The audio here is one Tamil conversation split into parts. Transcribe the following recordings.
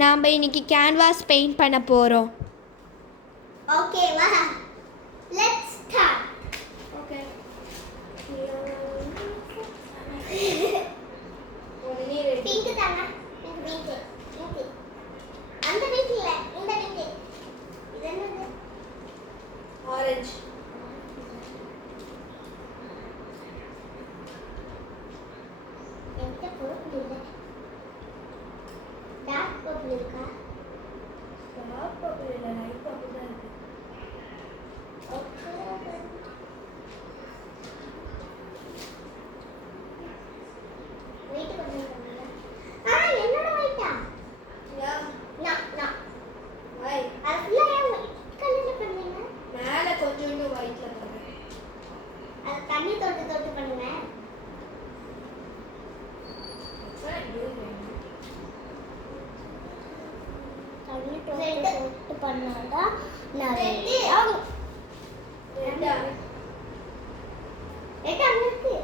நாம் இன்னைக்கு கேன்வாஸ் பெயிண்ட் பண்ண போகிறோம். ஓகேவா? Let's start. ஓகே. பிங்க் தானா? பிங்க். அந்த பிங்க் இல்ல, இந்த பிங்க். இது என்னது? ஆரஞ்சு. என்கிட்ட பர்பிள் இல்ல. டார்க் பர்பிள் இருக்கா? டார்க் பர்பிள் இல்லை, லைட் பர்பிள் தான் இருக்கு. ஓகே. வெயிட் பண்ணுங்க. என்னோட வெயிட்டா? நான் வை. அது ஃபுல்லா ஏன் கல்லுல பண்ணீங்க? மேலே கொஞ்சோண்டு ஒயிட்டில் பண்ணுறேன். அது தண்ணி தொட்டு தொட்டு பண்ணுங்க. தண்ணி தொட்டு தொட்டு பண்ணாதான் நிறைய ஆகும். ரெட் அங்க இருக்கு.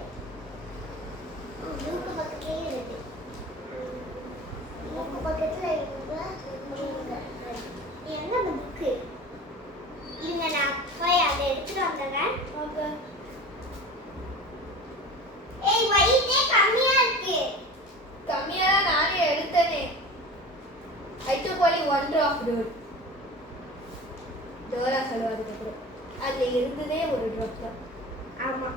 மூக்கு பக்கத்துலயே இருக்கு. மூக்கு பக்கத்துல என்ன புக்கு? இருங்க, நான் போய் அதை எடுத்துட்டு வந்துடுறேன். ஓகே. ஏய், வெயிட்டே கம்மியா இருக்கு. கம்மியாக தான் நானே எடுத்தேனே. I took only one drop dude. டோரா சொல்லுவதுக்கப்புறம் அதில் இருந்ததே ஒரு ட்ராப் தான். ஆமா.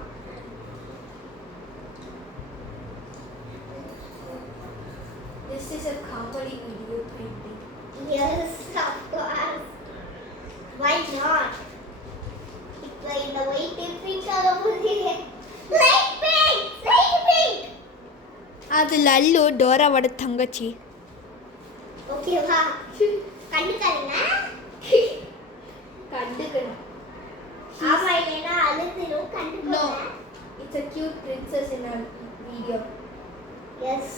This is a comedy video painting. Yes, of course. Why not? இப்போ இந்த வெயிட் பிங்க் ஆக போகுது. Light pink. அது லல்லு, டோராவோட தங்கச்சி. ஓகேவா? கண்டுக்காதீங்க. கண்டுக்கணும். ஆமா, இல்லைன்னா அழுதுரும். No, கண்டுக்கோங்க. it's a cute princess in our video. Yes,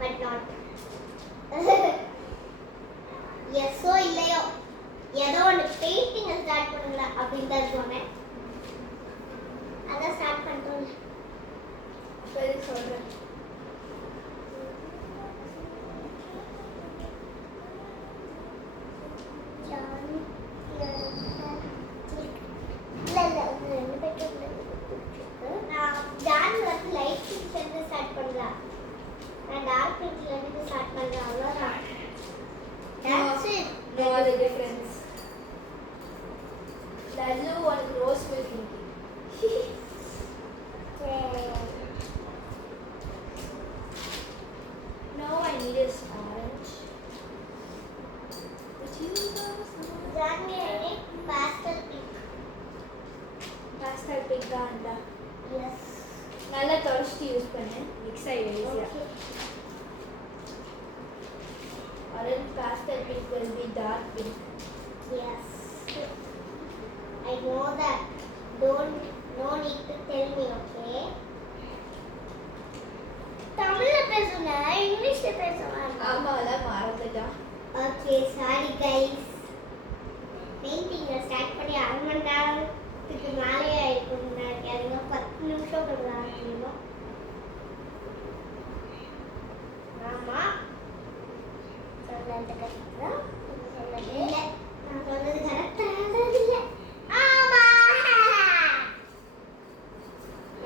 but not. Yesso இல்லையோ ஏதோ ஒன்று பெயிண்டிங்கை ஸ்டார்ட் பண்ணுங்களா அப்படின்னு தான் சொன்னேன். அதான் ஸ்டார்ட் பண்ணிட்டோம். சரி சொல்கிறேன். ஜான் வந்து லைட் பிங்க்ல இருந்து ஸ்டார்ட் பண்ணலாம். நான் டார்க் பிங்க்ல இருந்து ஸ்டார்ட் பண்றேன். அவ்வளவுதான். That's it. No other difference. Lalu உனக்கு ரோஸ் மில்க் இன்னைக்கு. Now I need is orange. But you John need pastel pink. pastel pink தான் இருந்தா Yes. நல்லா தொடச்சிட்டு யூஸ் பண்ணு. மிக்ஸ் ஆகிடும் ஈஸியாக. Okay. Orange pastel pink will be dark pink. Yes. I know that. No need to tell me, okay? தமிழ்ல பேசுங்க, இங்கிலீஷ்ல பேசலாம். ஆமாம், அதான் மறந்துட்டான். Okay, sorry guys. Painting start பண்ணி 1/2 மணி நேரத்துக்கு மேலே ஆயிருக்கும். எனக்கு 10 நிமிஷம் கொடுக்கலாம் தெரியுமா? ஆமா, சொன்னது கரெக்டா? இல்ல, நான் சொன்னது கரெக்டா இல்ல. ஆமா.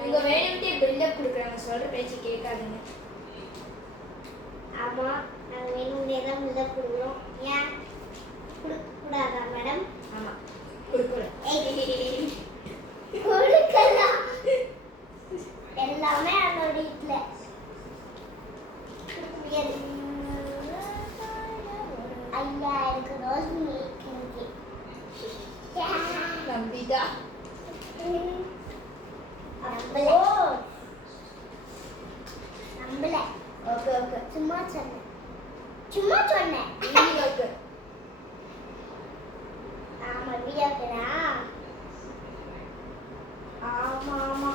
உங்க வேணும்ட்டே பில்டப் கொடுக்குறாங்க, சொல்ற பேச்சு கேட்காதுங்க. ஆமா, நாங்கள் வேணும்னே தான் பில்டப் கொடுக்குறோம். ஏன் கொடுக்கக்கூடாதா மேடம்? ஆமாம், கொடுக்குறேன். கொடுக்கலாம். எல்லாமே அந்த வீட்டில் கொடுக்க முடியாது. ஐயா, எனக்கு ரோஸ் மில்க் இருக்கு. நம்பிட்டா. நம்பல. Okay okay. சும்மா சொன்னேன். ஓகே. ஆமா, வீடியோக்குனா. ஆமா,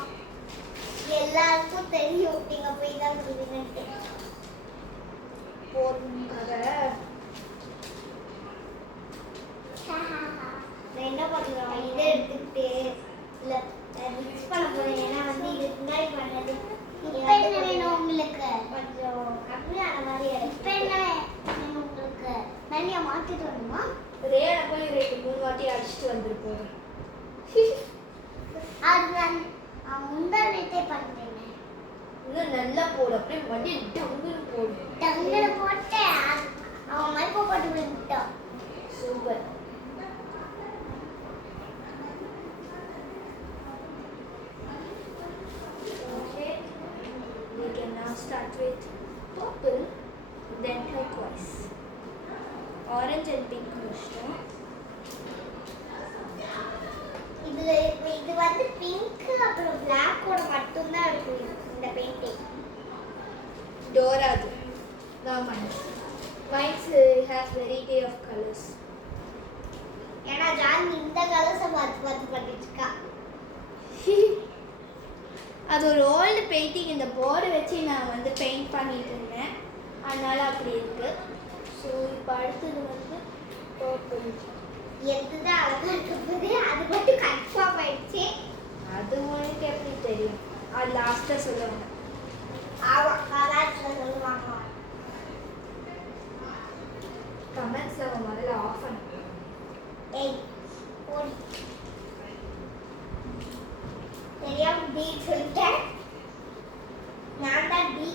எல்லாருக்கும் தெரியும் நீங்க போய் தான் கொடுக்குறீங்கன்ட்டு. போதும் அதை. நான் என்ன பண்ணுறோம், இதை எடுத்துக்கிட்டு இல்லை மிக்ஸ் பண்ண போகிறேன். ஏன்னா வந்து இதுக்கு முன்னாடி பண்ணது. இப்போ என்ன வேணும் உங்களுக்கு? கொஞ்சம் கம்மியான மாதிரி. இப்போ என்ன மாத்திட்டு வரணுமா? ரேனை போய் 2-3 வாட்டி அடிச்சுட்டு வந்துருப்போம். அது நான் முந்தா நேத்தே பண்ணிட்டேன். இன்னும் நல்லா போடு, அப்படியே வண்டி டங்குன்னு போடு. டங்குல போட்டு அவன் மைப்போ போட்டு விட்டான். Super. Okay, we can now start with purple, then turquoise, orange and pink முடிச்சிட்டோம். இது வந்து பிங்க் அப்புறம் பிளாக்கோட மட்டும் தான் இருக்கும் இந்த பெயிண்டிங். டோராது நான் mine's has variety of colors. ஏன்னா ஜான் இந்த கலர்ஸை பார்த்து பண்ணிட்டு இருக்கா. அது ஒரு ஓல்டு பெயிண்டிங், இந்த போர்டு வச்சு நான் வந்து பெயிண்ட் பண்ணிட்டு இருந்தேன், அதனால அப்படி இருக்கு. ஸோ இப்போ அடுத்தது வந்து பர்பிள். எதுதான் அழகா இருக்க போது அது மட்டும் கன்ஃபார்ம் ஆயிடுச்சு. அது உனக்கு எப்படி தெரியும்? அது லாஸ்ட்டாக சொல்லுவாங்க. ஆமா கலாச்சில் சொல்லுவாங்க. கமெண்ட்ஸில் அவன் முதல்ல ஆஃப் பண்ண. ஏய் ஓடி தெரியாம டி சொல்லிட்டேன். நான் தான் டி.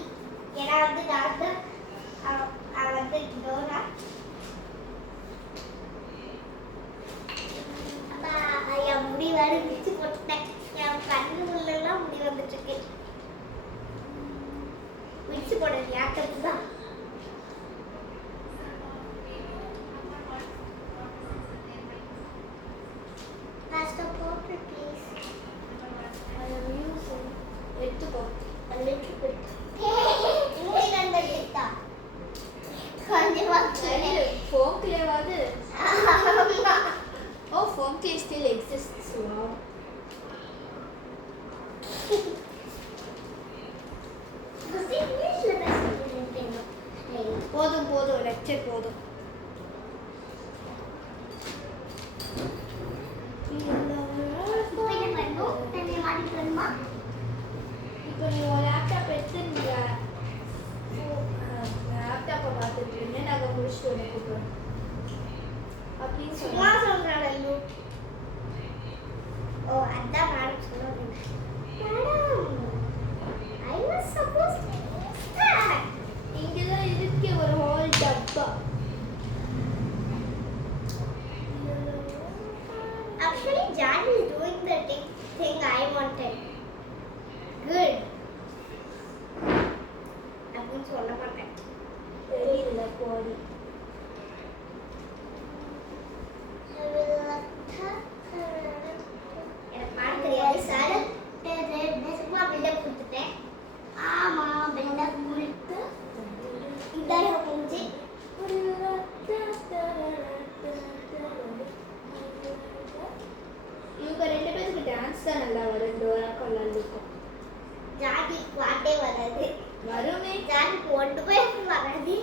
ஏன்னா வந்து நான் தான் வந்து டோரா. என் முடி வேறு விரிச்சு போட்டுட்டேன். என் கண்ணு உள்ளெல்லாம் முடி வந்துட்டு இருக்கு. விரிச்சு போட லேப்டாப் தான். எடுத்துக்கோ. ஃபோம் கிளேவாது. ஓ, foam clay still exists. Wow. போதும் போதும், லெக்சர் போதும். இப்போ நீ ஒரு லேப்டாப் எடுத்து லேப்டாப்பை பார்த்துட்டு இருந்தேன், நாங்கள் முடிச்சுட்டு வந்து கூப்பிடுறோம் அப்படின்னு சும்மா சொல்லுவாங்க. சொல்றாங்க. ஓ அதான் மேடம் சொல்லுவாங்க. Madam I was suppose to use that. இங்கே தான் இருக்கு ஒரு ஹோல் டப்பா. Actually, Jan is doing the thing I wanted. Good. அப்படின்னு சொல்ல மாட்டேன். தெரியல போடி. எனக்கு பாட தெரியாது சார். சும்மா பில்டப் கொடுத்துட்டேன். ஆமா பில்டப் கொடுத்து இதான் முடிஞ்சு. இவங்க 2 பேருக்கு டான்ஸ் தான் நல்லா வரும். டோரா கொள்ளாதுக்கும் ஜாதிக்கு பாட்டே வராது. வருமே. ஜாதிக்கு ஒன்று போய் வராது.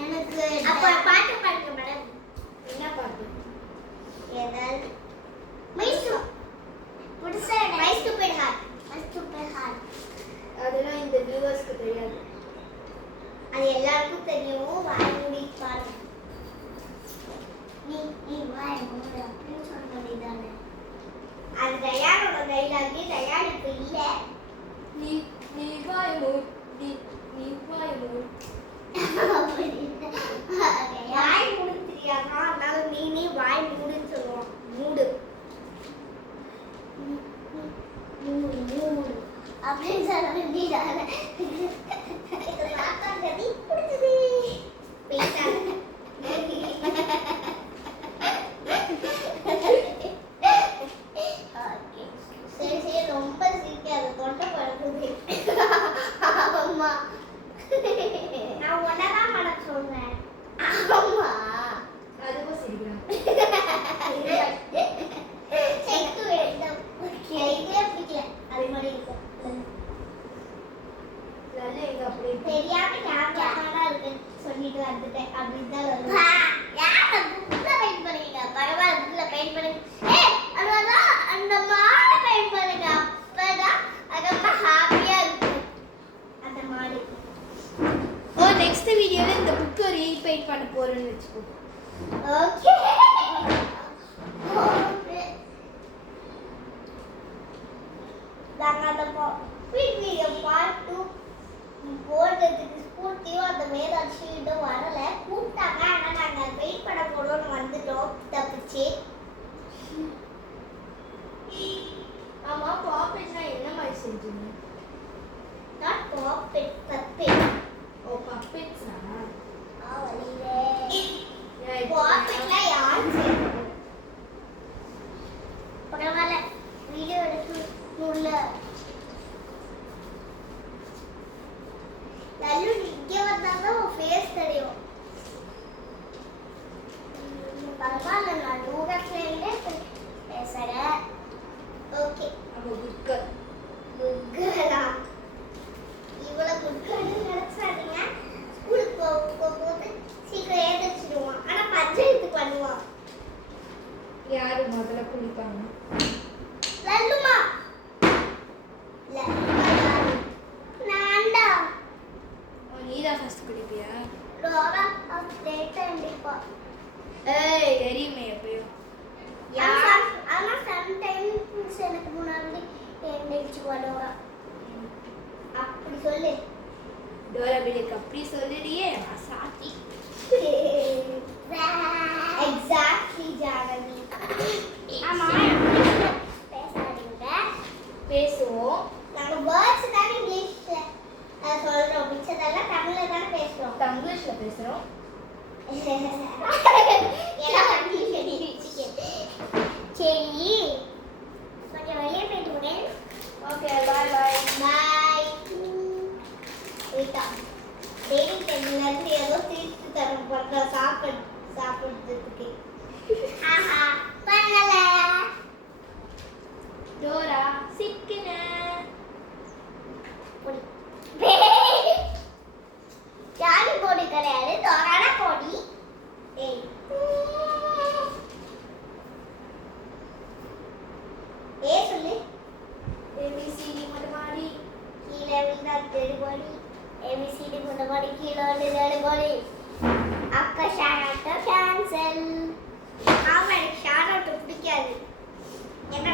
எனக்கு அப்ப பாட்டு பாடுங்க மேடம். என்ன பாட்டு? ஏதாவது மைஸ்டு புதுசா மைஸ்டு பெட் ஹார்ட். அதெல்லாம் இந்த வியூவர்ஸ்க்கு தெரியாது. அது எல்லாருக்கும் தெரியும். வாய் மூடி பாரு. நீ வாய் மூடு அப்படின்னு சொல்ல வேண்டியதானே. அது தயாரோட டைலாக். தயார் இப்போ இல்ல. நீ வாய் மூடி, நீ வாய் மூடி. வாய் மூடு தெரியாதா? அதனால நீ வாய் மூடுன்னு சொல்லுவோம். மூடு மூடு மூடு அப்படின்னு சொல்ல வேண்டியதானே. கதி பிடிச்சது பேசாத. சரி சரி ரொம்ப சிரிக்காத. தொண்டை படுக்குது. ஆமா நான் ஒன்னதான் பண்ண சொல்றேன். ஆமா அதுக்கும் சிரிக்கிறான். செக்கு வேண்டாம். இதே பிடிக்கல. அது மாதிரி இருக்கும். நல்ல எங்க அப்படி தெரியாம ஞாபகமா இருக்கு சொல்லிட்டு வந்துட்டேன். அப்படிதான் வருது. யார புக்ல பெயிண்ட் பண்ணீங்க? பரவாயில்ல புக்ல பெயிண்ட் பண்ணுங்க. அதான் அந்த மாடு பெயிண்ட் பண்ணுங்க. அப்பதான் அது ரொம்ப ஹாப்பியா இருக்கும் அந்த மாடு. ஓ, நெக்ஸ்ட் வீடியோல இந்த புக்கை ரீபெயிண்ட் பண்ண போறேன்னு வெச்சுக்கோ. ஓகே நாங்க வீடியோ பார்ட் 2 போடுறதுக்கு ஸ்கூட்டியும் அந்த மேல் ஷீட்டும் வரல. கூப்பிட்டாங்க, ஆனால் நாங்கள் வெயிட் பண்ண போகிறோம்னு வந்துட்டோம் தப்பிச்சு. ஆமா, பாப்பெட்னா என்ன மாதிரி செஞ்சீங்க? Not poppet, puppet. ஓ, பப்பெட்ஸா? வலிவே பாப்பெட்னா யார் செய்யறது? பரவாயில்ல, வீடியோ எடுக்கணும்ல. லல்லு இங்க வந்தாதான் உன் ஃபேஸ் தெரியும். பரவாயில்ல, நான் தூரத்துல இருந்தே பேசுறேன். ஓகே, அப்போ குட் கேர்ள். குட்கலா இவ்வளவு குட்கல்னு நினைச்சாதீங்க. ஸ்கூலுக்கு போகும்போது சீக்கிரம் ஏந்திரிச்சிடுவான், ஆனா பஞ்சாயத்து பண்ணுவான். யாரு முதல்ல குளிப்பாங்க? லல்லுமா நான்டா. நீதான் ஃபர்ஸ்ட் குளிப்பியா? ரோரா அப்டேட் அண்டிப்பா. ஏய், தெரியுமே எப்பயோ. ஆனா சம்டைம்ஸ் எனக்கு முன்னாடி எந்திரிச்சு டோரா. அப்படி சொல்லு. டோரா பில்லுக்கு அப்படி சொல்லுறியே, சாத்தி. எக்ஸாக்ட்லி ஜானகி. ஆமா, பேசாதீங்க. பேசுவோம். நாங்க வேர்ட்ஸ் தான் இங்கிலீஷ்ல சொல்றோம், மிச்சதெல்லாம் தமிழ்ல தானே பேசுறோம். தங்கிலீஷ்ல பேசுறோம். சரி, கொஞ்சம் வெளியே போயிட்டு வரேன். ஓகே, பாய் பாய். பாய். டெய்லி டைம்லேருந்து ஏதோ தீர்த்து தரம் பண்ணுற சாப்பிடுறதுக்கு. ஆஹா, பண்ணல. டோரா சிக்கின. யாரு போடி கிடையாது, தோரான போடி. ஏய், சொல்லு. ஏபிசிடி மட்டுமாடி. கீழே விழுந்தா தெருவோடி. ஏபிசிடி முன்னமாடி கீழே வந்து தெருவோடி. அக்கா ஷார்ட் அவுட் கேன்சல். ஆமா, எனக்கு ஷார்ட் அவுட் பிடிக்காது. ஏன்னா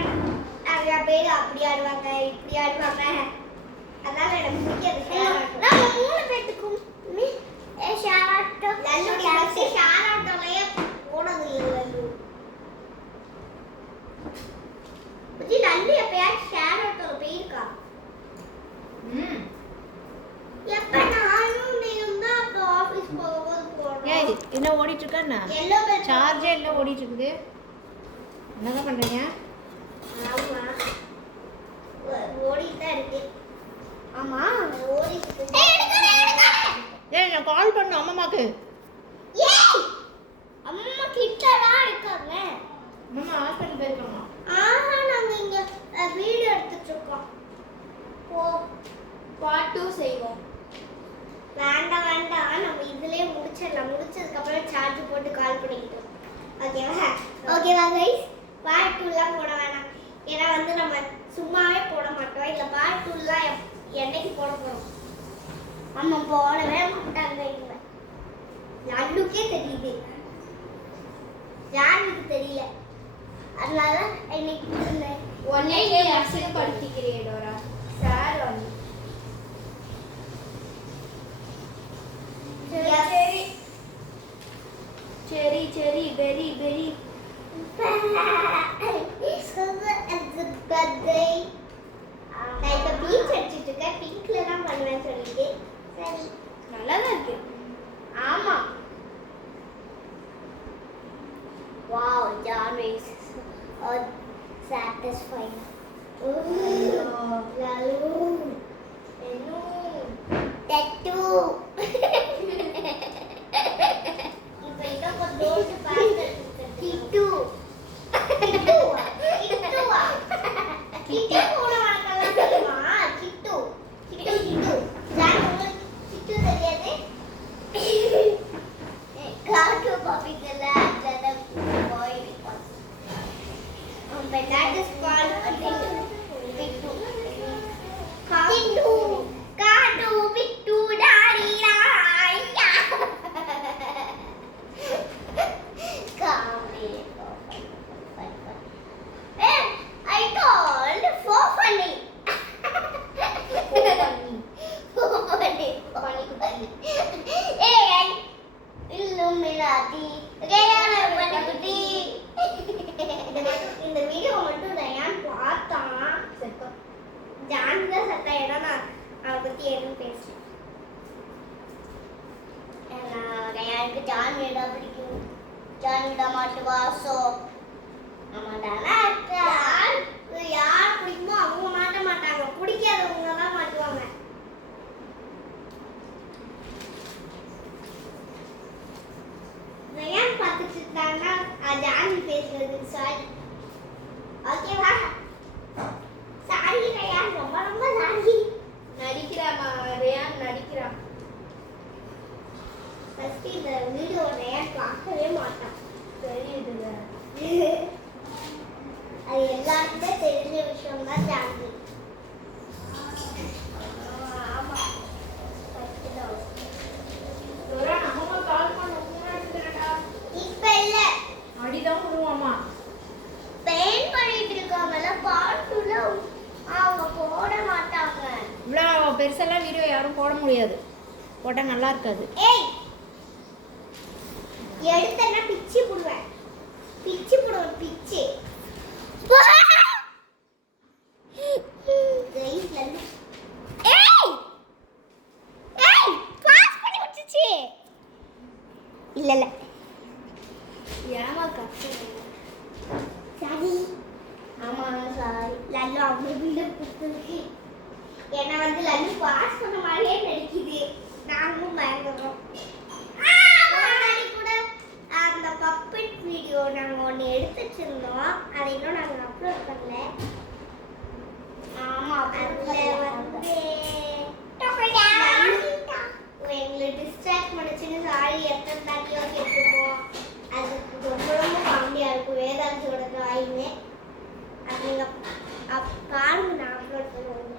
நிறைய பேர் அப்படி ஆடுவாங்க, இப்படி ஆடுவாங்க, அதனால எனக்கு பிடிக்காது ஷார்ட் அவுட். நம்ம 3 பேத்துக்கும் ஷார்ட் அவுட் லல்லு பஸ் ஷார்ட் அவுட்லயே போனது இல்லை. லல்லு புஜி லல்லு எப்பயாச்சும் ஷார்ட் அவுட்ல போயிருக்கா? எப்ப நானும் நீயும் தான் அப்ப ஆபீஸ் போகும்போது போறோம். ஏய், என்ன ஓடிட்டு இருக்கா? எல்லோ பெல் சார்ஜே எல்லாம் ஓடிட்டு இருக்குது. என்னதான் பண்றீங்க? ஆமா, ஓடிட்டு தான் இருக்கு. ஆமா, ஓடிட்டு இருக்கு. ஏய், நான் கால் பண்ணேன் அம்மாக்கு. ஏய், அம்மா கிட்டலாம் இருக்காங்க. அம்மா ஹாஸ்பிடல் போயிருக்காங்க. ஆஹா, நாங்க இங்க வீடியோ எடுத்துட்டு இருக்கோம். போ, பார்ட் 2 செய்வோம். வேண்டாம் வேண்டாம், நம்ம இதுலயே முடிச்சிடலாம். முடிச்சதுக்கு அப்புறம் சார்ஜ் போட்டு கால் பண்ணிக்கிட்டோம். ஓகேவா? ஓகேவா கைஸ்? பார்ட் 2லாம் போட வேணாம். ஏன்னா வந்து நம்ம சும்மாவே போட மாட்டோம். இல்ல பார்ட் 2லாம் என்னைக்கு போட போறோம்? நம்ம போடவே மாட்டாங்க. இல்லை, லல்லுக்கே தெரியுது, யாருக்கு தெரியல. அதனால இன்னைக்கு உன்னை நீ அசிங்கப்படுத்திக்கிறியே டோரா. சார் வந்து சரி சரி சரி வெரி வெரி நான் இப்ப பீச் அடிச்சிட்டு இருக்கேன். பிங்க்ல தான் பண்ணுவேன் சொல்லிட்டு. சரி, நல்லா தான் இருக்கு. ஆமா. Wow, John is satisfying. Lalu, Hello. tattoo. இப்ப இத கொஞ்சம் பாத்து கிட்டு. கிட்டுவா? கிட்டுவா? கிட்டு போன வாங்கலாம் தெரியுமா? கிட்டு. கிட்டு கிட்டு. நான் உங்களுக்கு கிட்டு தெரியாது. காட்டு பாப்பிக்கல அந்த பாய். But that is called a kitu. எனக்கு ஜான் வீடா பிடிக்கும். ஜான் வீடா மாட்டுவா. ஸோ யார் பிடிக்குமோ அவங்க மாட்ட மாட்டாங்க, பிடிக்காதவங்க தான் மாட்டுவாங்க. ஏன் பார்த்துட்டு இருந்தாங்கன்னா ஜானி பேசுறது சாரி. ஓகேவா? சாரி ரயான், ரொம்ப ரொம்ப சாரி. நடிக்கிறாமா ரேயான் நடிக்கிறான். ஃபர்ஸ்ட் இந்த வீடியோ ரயான் பார்க்கவே மாட்டான். தெரியுதுங்க. அது எல்லாருக்குமே தெரிஞ்ச விஷயம் தான் ஜானி. ஆமா அம்மா கால் பண்ண இப்ப இல்ல, அடிதான் விடுவாமா. பெயிண்ட் பண்ணிட்டு இருக்காங்கல்ல பாட்டுல அவங்க போட மாட்டாங்க. இவ்வளோ பெருசெல்லாம் வீடியோ யாரும் போட முடியாது, போட்டால் நல்லா இருக்காது. ஏய் எடுத்தனா பிச்சி போடுவேன், பிச்சி போடுவேன், பிச்சி. ஏய் ஏய் பாஸ் பண்ணி விட்டுச்சு. இல்ல இல்ல ஏமா கத்துறீங்க? சாரி. ஆமா சாரி. லல்லு அவங்க பில்டப் கொடுத்துருக்கு. ஏன்னா வந்து லல்லு பாஸ் பண்ண மாதிரியே நடிக்குது. நாங்களும் பயங்கரம். முன்னாடி கூட அந்த பப்பட் வீடியோ நாங்கள் ஒன்று எடுத்துட்டு இருந்தோம், அதை இன்னும் நாங்கள் அப்லோட் பண்ணல. ஆமா அதில் வந்து எங்களை டிஸ்ட்ராக்ட் பண்ணிச்சுன்னு சாரி எத்தனை தாட்டியோ கேட்டுருக்கோம். அதுக்கு ரொம்ப ரொம்ப காமெடியாக இருக்கும் வேதாந்தியோட டிராயிங்கு. அது நீங்கள் பாருங்க, நான் அப்லோட் பண்ணுவேன்.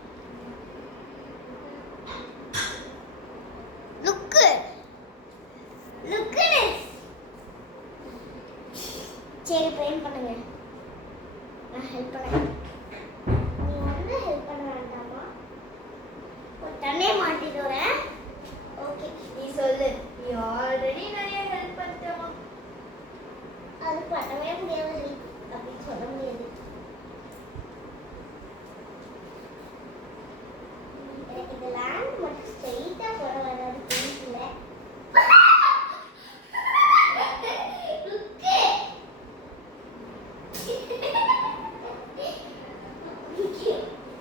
லுக்கு லுக்கு சரி பெயிண்ட் பண்ணுங்க, நான் ஹெல்ப் பண்ணுறேன். நீ வந்து ஹெல்ப் பண்ண வேண்டாமா? தண்ணே மாட்டிட்டு வரேன். ஓகே நீ சொல்லு. நீ ஆல்ரெடி நிறைய ஹெல்ப் பண்ணிட்டமா. அது பண்ணவே முடியாது அப்படின்னு சொல்ல முடியாது. எனக்கு இந்த லேண்ட் மட்டும் ஸ்ட்ரெயிட்டா போட வராது பெயிண்ட்ல.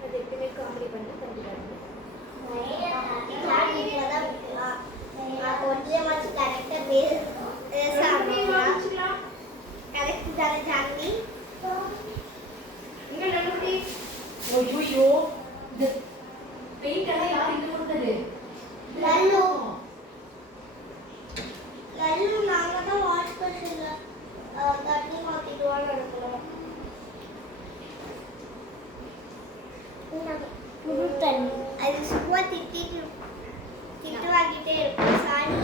அது எப்பவுமே காமெடி பண்ணி பண்ணிடுறாங்க. கொஞ்சமாச்சு கரெக்டா பேசுறேன். கரெக்ட் தானே ஜானி? இங்க நடுவுடி. ஓய்யோ, இந்த பெயிண்ட் எல்லாம் யார் இங்க கொடுத்தது? லல்லு. லல்லு நாங்க தான் வாஷ் பண்ணல. தண்ணி மாத்திட்டு வா நடக்கணும். புது தண்ணி. அது சும்மா திட்டு வாங்கிட்டே இருக்கும். சாரி.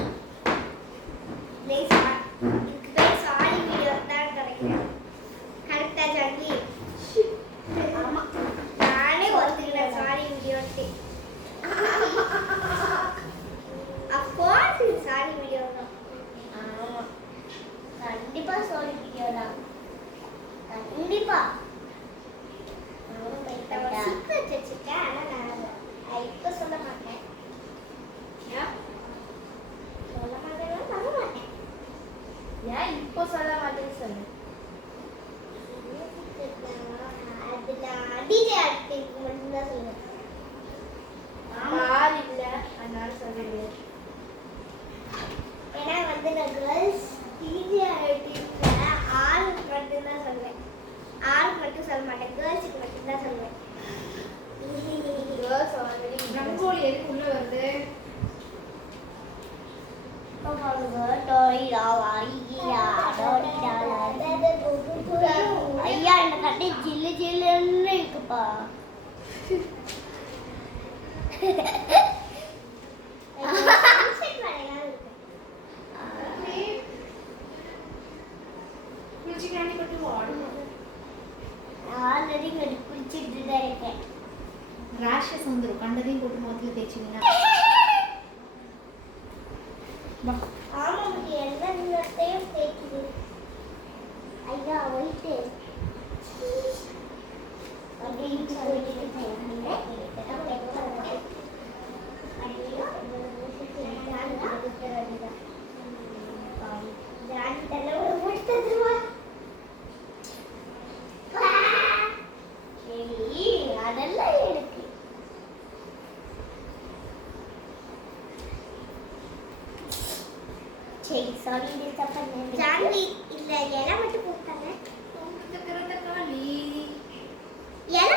இதுக்கு பேர் சாரி வீடியோ தான் கிடைக்கும். கரெக்டா ஜானி? ஆமா, நானே ஒத்துக்கிறேன் சாரி வீடியோட்டு. அப்போது சாரி வீடியோ தான். ஆமா கண்டிப்பா சாரி வீடியோ தான், கண்டிப்பா. சீக்கிரம் வச்சிருக்கேன், ஆனால் நான் இப்போ சொல்ல மாட்டேன். சொல்ல மாட்டேன்னா சொல்ல மாட்டேன். ஏன் இப்போ சொல்ல மாட்டேன்னு சொல்லு. அதுல டிஜே ஆக்டிங்க்கு மட்டும்தான் சொல்லுவேன். ஆள் இல்லை அதனால சொல்லுங்க. ஏன்னா வந்து நான் கேர்ள்ஸ் டிஜே ஆக்டிங்ல ஆளுக்கு மட்டும்தான் சொல்லுவேன். ஆளுக்கு மட்டும் சொல்ல மாட்டேன், கேர்ள்ஸுக்கு மட்டும்தான் சொல்லுவேன். கேர்ள்ஸ் ஆல்ரெடி ரங்கோலி எதுக்கு உள்ள வருது? ஐயா இந்த கட்டை ஜில்லு ஜில்லுன்னு இருக்குப்பா. குளிச்சுக்கிறானே பட்டு ஓடும். ஆல்ரெடி குளிச்சுட்டு தான் இருக்கேன். ரேஷஸ் வந்துடும், கண்டதையும் போட்டு முகத்தில் தேய்ச்சிங்கன்னா. ஆமா எல்லா நிறத்தையும் தேய்க்குது. ஐயா ஒயிட்டு அப்படின்னு சொல்லிட்டு சாரி டிஸ்டர்ப் பண்ணேன் ஜான்வி இல்ல இலை மட்டும் போட்டாங்க உங்களுக்கு தக்காளி இலை